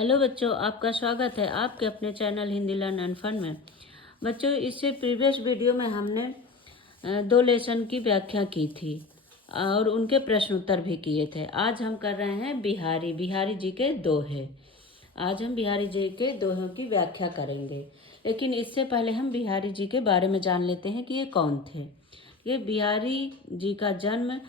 Hello बच्चों, आपका स्वागत है आपके अपने channel Hindi learn and fun में। बच्चों, इससे प्रीवियस वीडियो में हमने दो लेसन की व्याख्या की थी और उनके प्रश्न उत्तर भी किए थे। आज हम कर रहे हैं बिहारी जी के दोहे। आज हम बिहारी जी के दोहों की व्याख्या करेंगे, लेकिन इससे पहले हम बिहारी जी के बारे में जान लेते हैं कि ये कौन थे। ये बिहारी जी का जन्म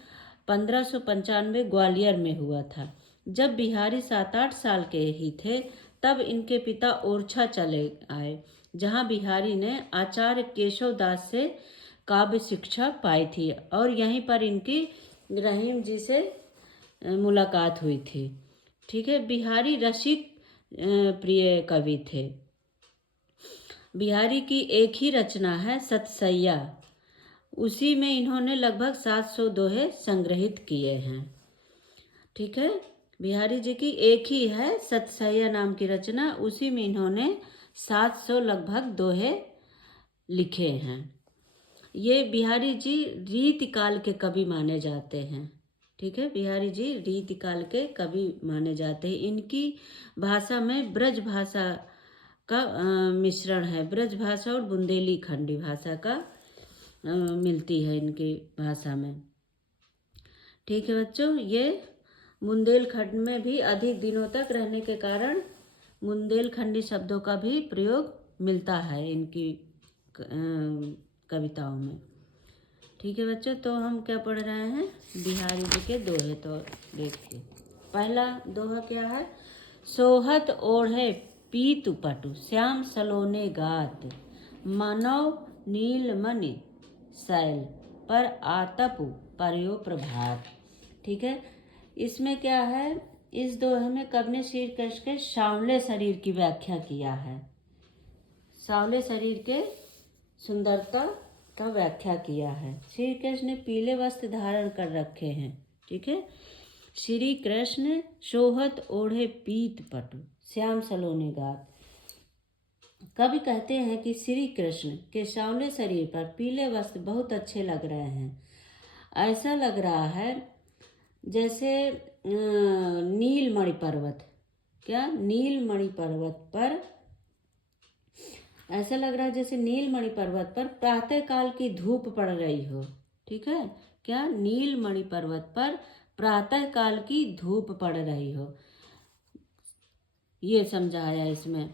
1595 ग्वालियर में हुआ था। जब बिहारी 7-8 साल के ही थे तब इनके पिता ओरछा चले आए, जहां बिहारी ने आचार्य केशव दास से काव्य शिक्षा पाई थी और यहीं पर इनकी रहीम जी से मुलाकात हुई थी। ठीक है। बिहारी रसिक प्रिय कवि थे। बिहारी की एक ही रचना है सतसैया, उसी में इन्होंने लगभग 700 दोहे संग्रहित किए हैं। ठीक है। बिहारी जी की एक ही है सतसैया नाम की रचना, उसी में इन्होंने 700 लगभग दोहे लिखे हैं। ये बिहारी जी रीतिकाल के कवि माने जाते हैं। ठीक है। बिहारी जी रीतिकाल के कवि माने जाते हैं। इनकी भाषा में ब्रज भाषा का मिश्रण है। ब्रज भाषा और बुंदेली-खंडी भाषा का मिलती है इनकी भाषा में। ठीक है बच्चों, ये बुंदेलखंड में भी अधिक दिनों तक रहने के कारण बुंदेलखंडी शब्दों का भी प्रयोग मिलता है इनकी कविताओं में। ठीक है बच्चों, तो हम क्या पढ़ रहे हैं? बिहारी जी के दोहे। तो देखिए, पहला दोहा क्या है? सोहत ओढ़े पीतु पटु श्याम सलोने गात, मानव नीलमणि शैल पर आतपु पर्यो प्रभात। ठीक है। इसमें क्या है? इस दोहे में कवि ने श्री कृष्ण के सांवले शरीर की व्याख्या किया है। सांवले शरीर के सुंदरता का व्याख्या किया है। श्री कृष्ण ने पीले वस्त्र धारण कर रखे हैं। ठीक है। श्री कृष्ण सोहत ओढ़े पीत पटु श्याम सलोने गात। कवि कहते हैं कि श्री कृष्ण के सांवले शरीर पर पीले वस्त्र बहुत अच्छे लग रहे हैं। ऐसा लग रहा है जैसे नीलमणि पर्वत, क्या नीलमणि पर्वत पर, ऐसा लग रहा है जैसे नीलमणि पर्वत पर प्रातः काल की धूप पड़ रही हो। ठीक है। क्या? नीलमणि पर्वत पर प्रातः काल की धूप पड़ रही हो, ये समझाया इसमें।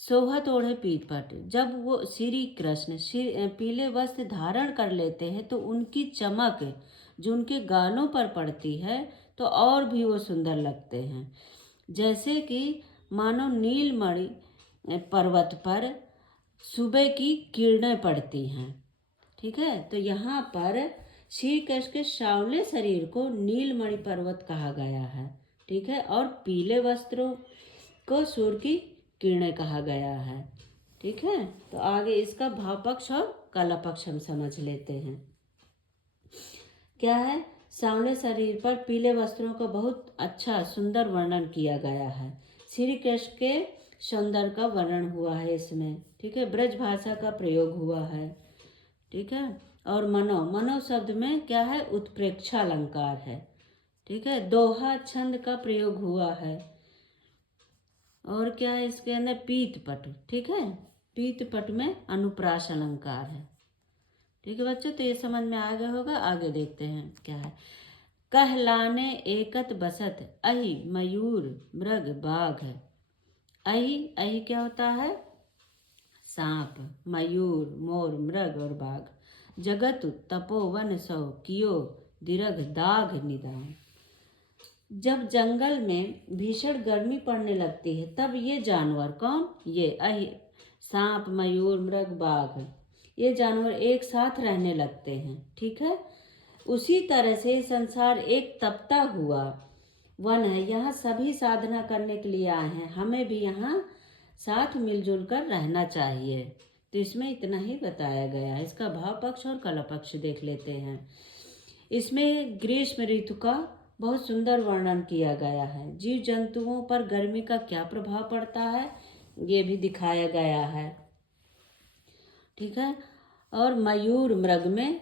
सोहत ओढ़े पीत पट, जब वो श्री कृष्ण पीले वस्त्र धारण कर लेते हैं तो उनकी चमक जो उनके गालों पर पड़ती है तो और भी वो सुंदर लगते हैं, जैसे कि मानो नीलमणि पर्वत पर सुबह की किरणें पड़ती हैं। ठीक है। तो यहाँ पर श्री कृष्ण के सांवले शरीर को नीलमणि पर्वत कहा गया है। ठीक है। और पीले वस्त्रों को सूर्य की किरणें कहा गया है। ठीक है। तो आगे इसका भाव पक्ष और कला पक्ष हम समझ लेते हैं। क्या है? सांवले शरीर पर पीले वस्त्रों का बहुत अच्छा सुंदर वर्णन किया गया है। श्री कृष्ण के सौंदर्य का वर्णन हुआ है इसमें। ठीक है। ब्रज भाषा का प्रयोग हुआ है। ठीक है। और मनो शब्द में क्या है? उत्प्रेक्षा अलंकार है। ठीक है। दोहा छंद का प्रयोग हुआ है। और क्या है इसके अंदर? पीत पट। ठीक है। पीत पट में अनुप्रास अलंकार है। ठीक है बच्चों, तो ये समझ में आ गया होगा। आगे देखते हैं क्या है। कहलाने एकत बसत अहि मयूर मृग बाघ। अहि अहि क्या होता है? सांप, मयूर, मोर, मृग और बाघ। जगत तपोवन सौ कियो दीर्घ दाघ निदान। जब जंगल में भीषण गर्मी पड़ने लगती है तब ये जानवर, कौन? ये अहि, सांप, मयूर, मृग, बाघ, ये जानवर एक साथ रहने लगते हैं। ठीक है। उसी तरह से संसार एक तपता हुआ वन है। यहाँ सभी साधना करने के लिए आए हैं, हमें भी यहाँ साथ मिलजुल कर रहना चाहिए। तो इसमें इतना ही बताया गया है। इसका भाव पक्ष और कला पक्ष देख लेते हैं। इसमें ग्रीष्म ऋतु का बहुत सुंदर वर्णन किया गया है। जीव जंतुओं पर गर्मी का क्या प्रभाव पड़ता है ये भी दिखाया गया है। ठीक है। और मयूर मृग में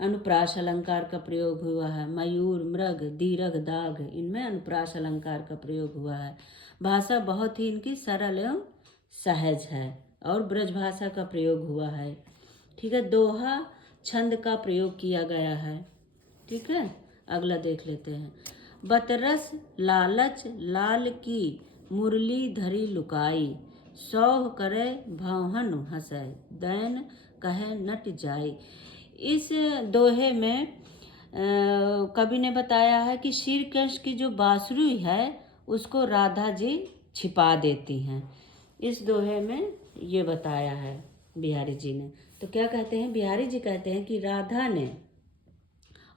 अनुप्रास अलंकार का प्रयोग हुआ है। मयूर, मृग, दीर्घ, दाग, इनमें अनुप्रास अलंकार का प्रयोग हुआ है। भाषा बहुत ही इनकी सरल एवं सहज है और ब्रज भाषा का प्रयोग हुआ है। ठीक है, दोहा छंद का प्रयोग किया गया है। ठीक है, अगला देख लेते हैं। बतरस लालच लाल की मुरली धरी लुकाई, सौह करे भवन हंसै, दैन कहे नट जाई। इस दोहे में कवि ने बताया है कि श्री कृष्ण की जो बांसुरी है उसको राधा जी छिपा देती हैं। इस दोहे में ये बताया है बिहारी जी ने। तो क्या कहते हैं, बिहारी जी कहते हैं कि राधा ने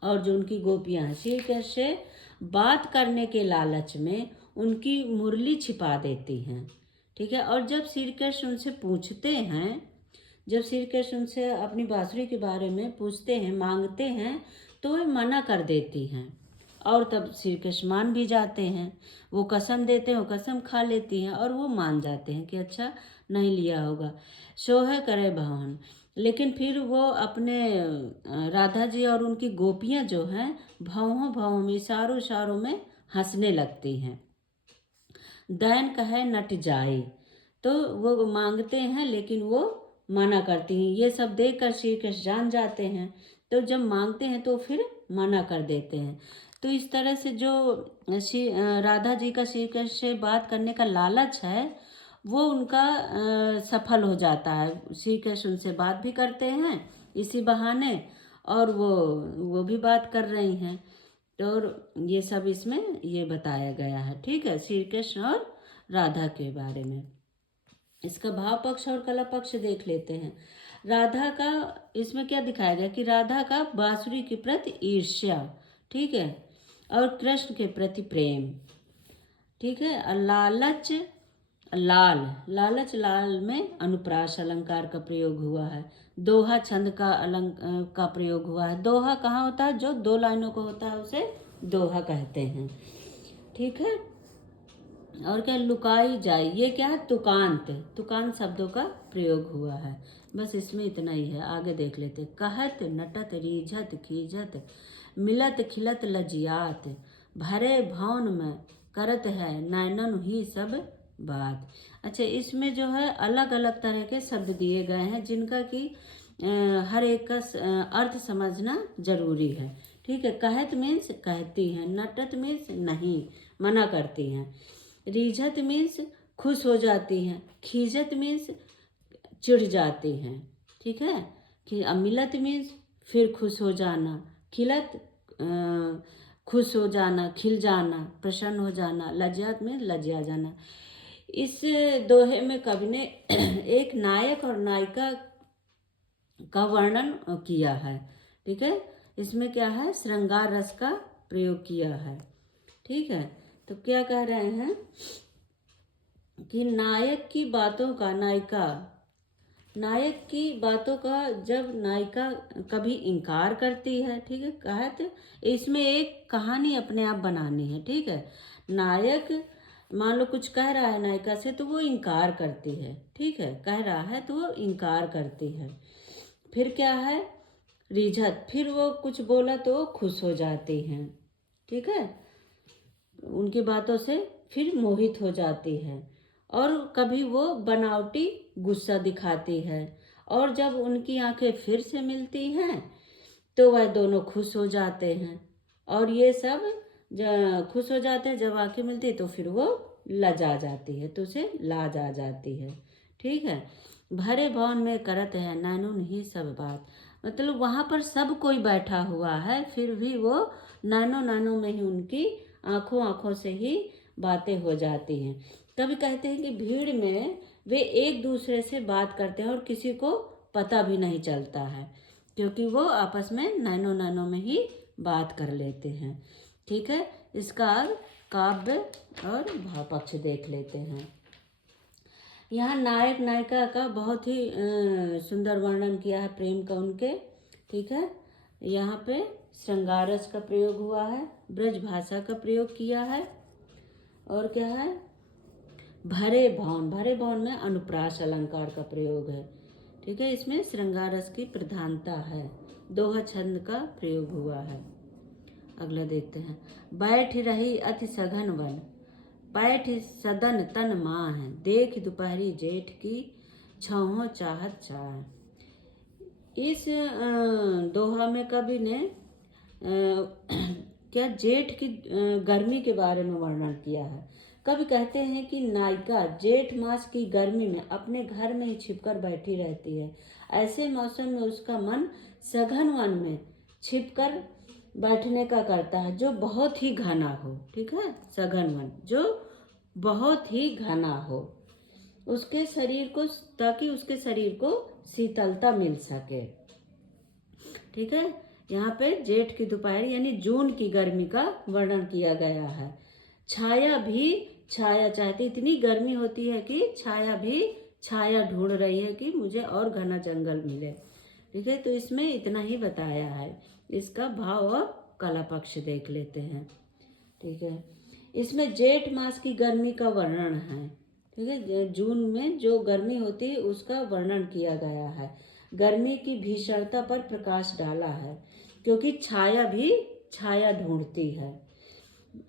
और जो उनकी गोपियां हैं श्री कृष्ण से बात करने के लालच में उनकी मुरली छिपा देती हैं। ठीक है, और जब श्री कृष्ण उनसे पूछते हैं, जब श्री कृष्ण उनसे अपनी बांसुरी के बारे में पूछते हैं, मांगते हैं, तो वे मना कर देती हैं। और तब श्री कृष्ण मान भी जाते हैं। वो कसम देते हैं, वो कसम खा लेती हैं और वो मान जाते हैं कि अच्छा नहीं लिया होगा। सोहे करे भवन, लेकिन फिर वो अपने राधा जी और उनकी गोपियां जो हैं भौं भौं में इशारों इशारों में हंसने लगती हैं। दैन कहे नट जाए, तो वो मांगते हैं लेकिन वो मना करती हैं। ये सब देखकर श्री कृष्ण जान जाते हैं, तो जब मांगते हैं तो फिर मना कर देते हैं। तो इस तरह से जो राधा जी का श्री कृष्ण से बात करने का लालच है वो उनका सफल हो जाता है। श्री कृष्ण उनसे बात भी करते हैं इसी बहाने, और वो भी बात कर रही हैं। और ये सब इसमें ये बताया गया है। ठीक है, श्री कृष्ण और राधा के बारे में। इसका भाव पक्ष और कला पक्ष देख लेते हैं। राधा का इसमें क्या दिखाया गया कि राधा का बांसुरी के प्रति ईर्ष्या, ठीक है, और कृष्ण के प्रति प्रेम। ठीक है, और लालच लालच लाल में अनुप्रास अलंकार का प्रयोग हुआ है। दोहा छंद का का प्रयोग हुआ है। दोहा कहाँ होता है, जो 2 लाइनों को होता है उसे दोहा कहते हैं। ठीक है, और क्या, लुकाई जाए, ये क्या है, तुकांत शब्दों का प्रयोग हुआ है। बस इसमें इतना ही है, आगे देख लेते। कहत नटत रीझत खीझत, मिलत खिलत लजियात, भरे भवन में करत है नैनन ही सब बात। अच्छा, इसमें जो है अलग अलग तरह के शब्द दिए गए हैं जिनका कि हर एक का अर्थ समझना जरूरी है। ठीक है, कहत मीन्स कहती हैं, नटत मीन्स नहीं, मना करती हैं, रीझत मीन्स खुश हो जाती हैं, खीजत मीन्स चिढ़ जाती हैं। ठीक है, कि मिलत मीन्स फिर खुश हो जाना, खिलत खुश हो जाना, खिल जाना, प्रसन्न हो जाना, लज्जात में लज्जा जाना। इस दोहे में कवि ने एक नायक और नायिका का वर्णन किया है। ठीक है, इसमें क्या है, श्रृंगार रस का प्रयोग किया है। ठीक है, तो क्या कह रहे हैं कि नायक की बातों का नायक की बातों का जब नायिका कभी इनकार करती है, ठीक है, कहत इसमें एक कहानी अपने आप बनानी है। ठीक है, नायक मान लो कुछ कह रहा है नायिका से तो वो इनकार करती है। ठीक है, कह रहा है तो वो इनकार करती है। फिर क्या है, रिझत, फिर वो कुछ बोला तो वो खुश हो जाती हैं। ठीक है, उनकी बातों से फिर मोहित हो जाती है। और कभी वो बनावटी गुस्सा दिखाती है, और जब उनकी आंखें फिर से मिलती हैं तो वह दोनों खुश हो जाते हैं। और ये सब खुश हो जाते हैं, जब आंखें मिलती तो फिर वो लजा जाती है, तो उसे लाज आ जाती है। ठीक है, भरे भवन में करत है नैनुन ही सब बात, मतलब वहाँ पर सब कोई बैठा हुआ है फिर भी वो नैनो नैनो में ही उनकी आंखों आंखों से ही बातें हो जाती हैं। कभी कहते हैं कि भीड़ में वे एक दूसरे से बात करते हैं और किसी को पता भी नहीं चलता है, क्योंकि वो आपस में नैनो नैनो में ही बात कर लेते हैं। ठीक है, इसका काव्य और भावपक्ष देख लेते हैं। यहाँ नायक नायिका का बहुत ही सुंदर वर्णन किया है प्रेम का उनके। ठीक है, यहाँ पे श्रृंगारस का प्रयोग हुआ है, ब्रज भाषा का प्रयोग किया है, और क्या है, भरे भवन में अनुप्रास अलंकार का प्रयोग है। ठीक है, इसमें श्रृंगारस की प्रधानता है। दोहा छंद का प्रयोग हुआ है। अगला देखते हैं। बैठ रही अति सघन वन, पैठ सदन तन माह, देख दोपहरी जेठ की, छहों चाहत चाह। इस दोहा में कवि ने क्या जेठ की गर्मी के बारे में वर्णन किया है। कवि कहते हैं कि नायिका जेठ मास की गर्मी में अपने घर में ही छिपकर बैठी रहती है। ऐसे मौसम में उसका मन सघन वन में छिपकर बैठने का करता है, जो बहुत ही घना हो। ठीक है, सघन वन जो बहुत ही घना हो, उसके शरीर को, ताकि उसके शरीर को शीतलता मिल सके। ठीक है, यहाँ पे जेठ की दोपहर यानी जून की गर्मी का वर्णन किया गया है। छाया भी छाया चाहती, इतनी गर्मी होती है कि छाया भी छाया ढूंढ रही है कि मुझे और घना जंगल मिले। ठीक है, तो इसमें इतना ही बताया है। इसका भाव और कला पक्ष देख लेते हैं। ठीक है, इसमें जेठ मास की गर्मी का वर्णन है। ठीक है, जून में जो गर्मी होती है उसका वर्णन किया गया है। गर्मी की भीषणता पर प्रकाश डाला है, क्योंकि छाया भी छाया ढूंढती है।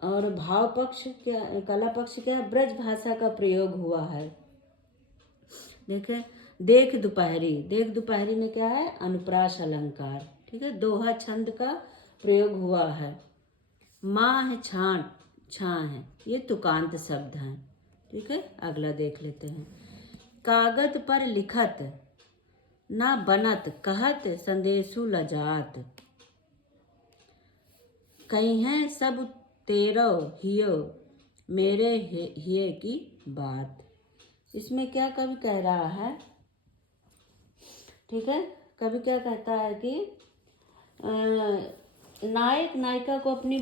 और भाव पक्ष क्या, कला पक्ष क्या है, ब्रज भाषा का प्रयोग हुआ है। देखें, देख दोपहरी, देख दोपहरी में क्या है, अनुप्रास अलंकार। ठीक है, दोहा छंद का प्रयोग हुआ है। माह छान छां है, ये तुकांत शब्द हैं। ठीक है, अगला देख लेते हैं। कागज पर लिखत ना बनत, कहत संदेशु लजात, कहीं है सब तेरो हियो, मेरे हिये की बात। इसमें क्या कवि कह रहा है। ठीक है, कवि क्या कहता है कि नायक नायिका को अपनी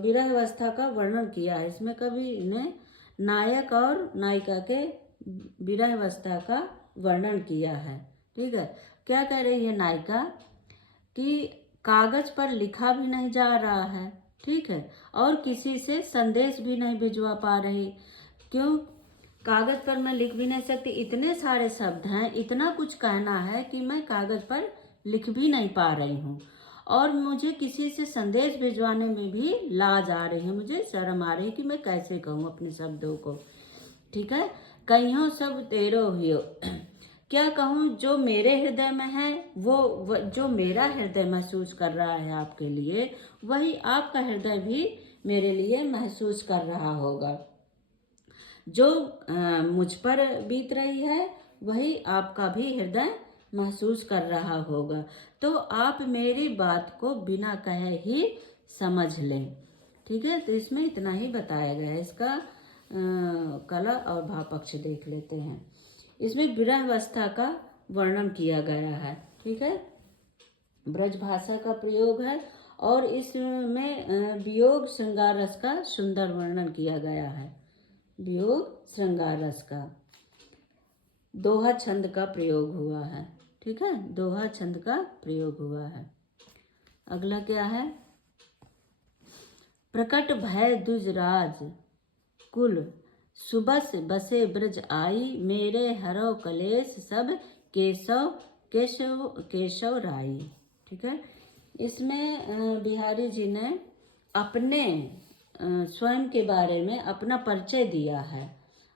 विरह अवस्था का वर्णन किया है। इसमें कवि ने नायक और नायिका के विरह अवस्था का वर्णन किया है। ठीक है, क्या कह रही है नायिका कि कागज पर लिखा भी नहीं जा रहा है। ठीक है, और किसी से संदेश भी नहीं भिजवा पा रही। क्यों? कागज पर मैं लिख भी नहीं सकती, इतने सारे शब्द हैं, इतना कुछ कहना है कि मैं कागज पर लिख भी नहीं पा रही हूँ, और मुझे किसी से संदेश भिजवाने में भी लाज आ रही है, मुझे शर्म आ रही है कि मैं कैसे कहूँ अपने शब्दों को। ठीक है, कहियो सब तेरो हियो, क्या कहूँ जो मेरे हृदय में है, वो जो मेरा हृदय महसूस कर रहा है आपके लिए, वही आपका हृदय भी मेरे लिए महसूस कर रहा होगा। जो मुझ पर बीत रही है वही आपका भी हृदय महसूस कर रहा होगा। तो आप मेरी बात को बिना कहे ही समझ लें। ठीक है, तो इसमें इतना ही बताया गया है। इसका कला और भाव पक्ष देख लेते हैं। इसमें विरह अवस्था का वर्णन किया गया है। ठीक है, ब्रज भाषा का प्रयोग है, और इसमें वियोग श्रृंगार रस का सुंदर वर्णन किया गया है। वियोग श्रृंगार रस का दोहा छंद का प्रयोग हुआ है। ठीक है, दोहा छंद का प्रयोग हुआ है। अगला क्या है, प्रकट भय दुजराज कुल, सुबस बसे ब्रज आई, मेरे हरो कलेश सब केशव केशव केशव राई। ठीक है, इसमें बिहारी जी ने अपने स्वयं के बारे में अपना परिचय दिया है।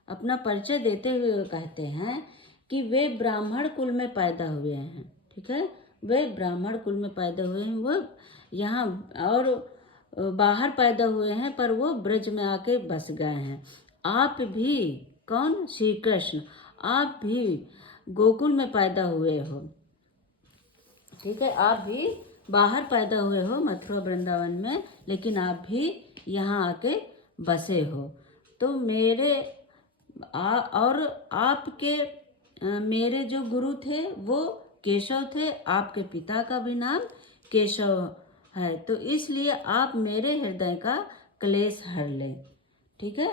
अपना परिचय देते हुए कहते हैं कि वे ब्राह्मण कुल में पैदा हुए हैं। ठीक है, वे ब्राह्मण कुल में पैदा हुए हैं, वो यहाँ और बाहर पैदा हुए हैं, पर वो ब्रज में आके बस गए हैं। आप भी, कौन? श्री कृष्ण, आप भी गोकुल में पैदा हुए हो। ठीक है, आप भी बाहर पैदा हुए हो मथुरा वृंदावन में, लेकिन आप भी यहाँ आके बसे हो। तो मेरे और आपके मेरे जो गुरु थे वो केशव थे, आपके पिता का भी नाम केशव है, तो इसलिए आप मेरे हृदय का क्लेश हर लें। ठीक है,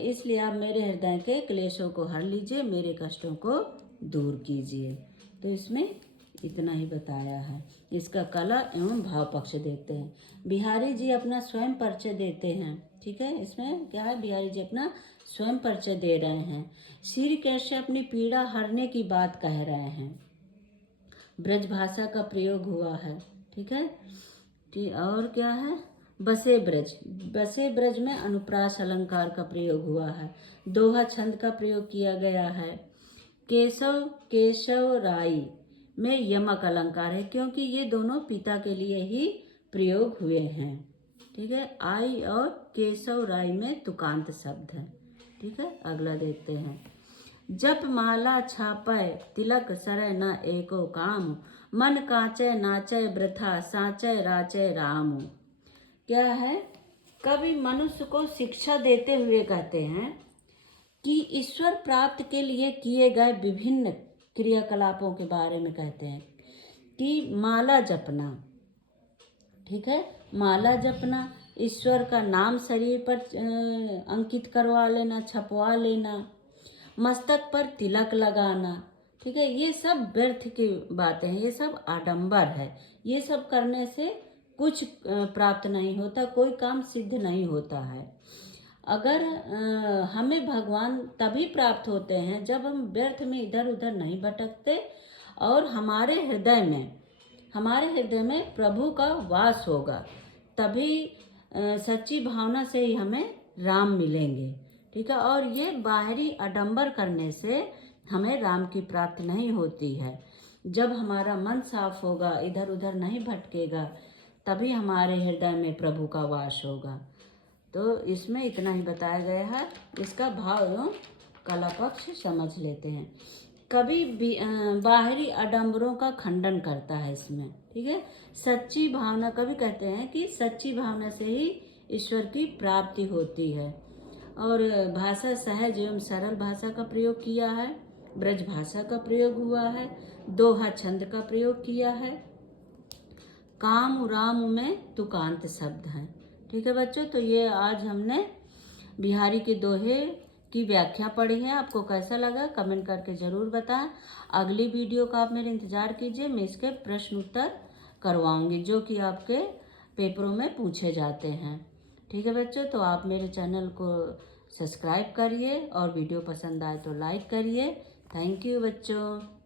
इसलिए आप मेरे हृदय के क्लेशों को हर लीजिए, मेरे कष्टों को दूर कीजिए। तो इसमें इतना ही बताया है। इसका कला एवं भाव पक्ष देखते हैं। बिहारी जी अपना स्वयं परिचय देते हैं। ठीक है, इसमें क्या है, बिहारी जी अपना स्वयं परिचय दे रहे हैं। श्री कृष्ण अपनी पीड़ा हरने की बात कह रहे हैं। ब्रज भाषा का प्रयोग हुआ है। ठीक है, और क्या है, बसे ब्रज, बसे ब्रज में अनुप्रास अलंकार का प्रयोग हुआ है। दोहा छंद का प्रयोग किया गया है। केशव केशव राई में यमक अलंकार है, क्योंकि ये दोनों पिता के लिए ही प्रयोग हुए हैं। ठीक है, आई और केशव राय में तुकांत शब्द है। ठीक है, अगला देखते हैं। जप माला छापय तिलक सरय न एको काम, मन कांचय नाचय वृथा साचय राचय राम। क्या है, कवि मनुष्य को शिक्षा देते हुए कहते हैं कि ईश्वर प्राप्त के लिए किए गए विभिन्न क्रियाकलापों के बारे में कहते हैं कि माला जपना, ठीक है, माला जपना, ईश्वर का नाम शरीर पर अंकित करवा लेना, छपवा लेना, मस्तक पर तिलक लगाना, ठीक है, ये सब व्यर्थ की बातें हैं, ये सब आडंबर है। ये सब करने से कुछ प्राप्त नहीं होता, कोई काम सिद्ध नहीं होता है। अगर हमें भगवान तभी प्राप्त होते हैं जब हम व्यर्थ में इधर उधर नहीं भटकते और हमारे हृदय में प्रभु का वास होगा, तभी सच्ची भावना से ही हमें राम मिलेंगे। ठीक है, और ये बाहरी आडंबर करने से हमें राम की प्राप्ति नहीं होती है। जब हमारा मन साफ होगा, इधर उधर नहीं भटकेगा, तभी हमारे हृदय में प्रभु का वास होगा। तो इसमें इतना ही बताया गया है, इसका भाव एवं कला पक्ष समझ लेते हैं। कभी भी बाहरी आडंबरों का खंडन करता है इसमें। ठीक है, सच्ची भावना, कभी कहते हैं कि सच्ची भावना से ही ईश्वर की प्राप्ति होती है। और भाषा सहज एवं सरल भाषा का प्रयोग किया है, ब्रज भाषा का प्रयोग हुआ है, दोहा छंद का प्रयोग किया है, काम राम में तुकांत शब्द हैं। ठीक है बच्चों, तो ये आज हमने बिहारी के दोहे की व्याख्या पढ़ी है। आपको कैसा लगा कमेंट करके ज़रूर बताएं। अगली वीडियो का आप मेरे इंतज़ार कीजिए, मैं इसके प्रश्न उत्तर करवाऊंगी जो कि आपके पेपरों में पूछे जाते हैं। ठीक है बच्चों, तो आप मेरे चैनल को सब्सक्राइब करिए और वीडियो पसंद आए तो लाइक करिए। थैंक यू बच्चों।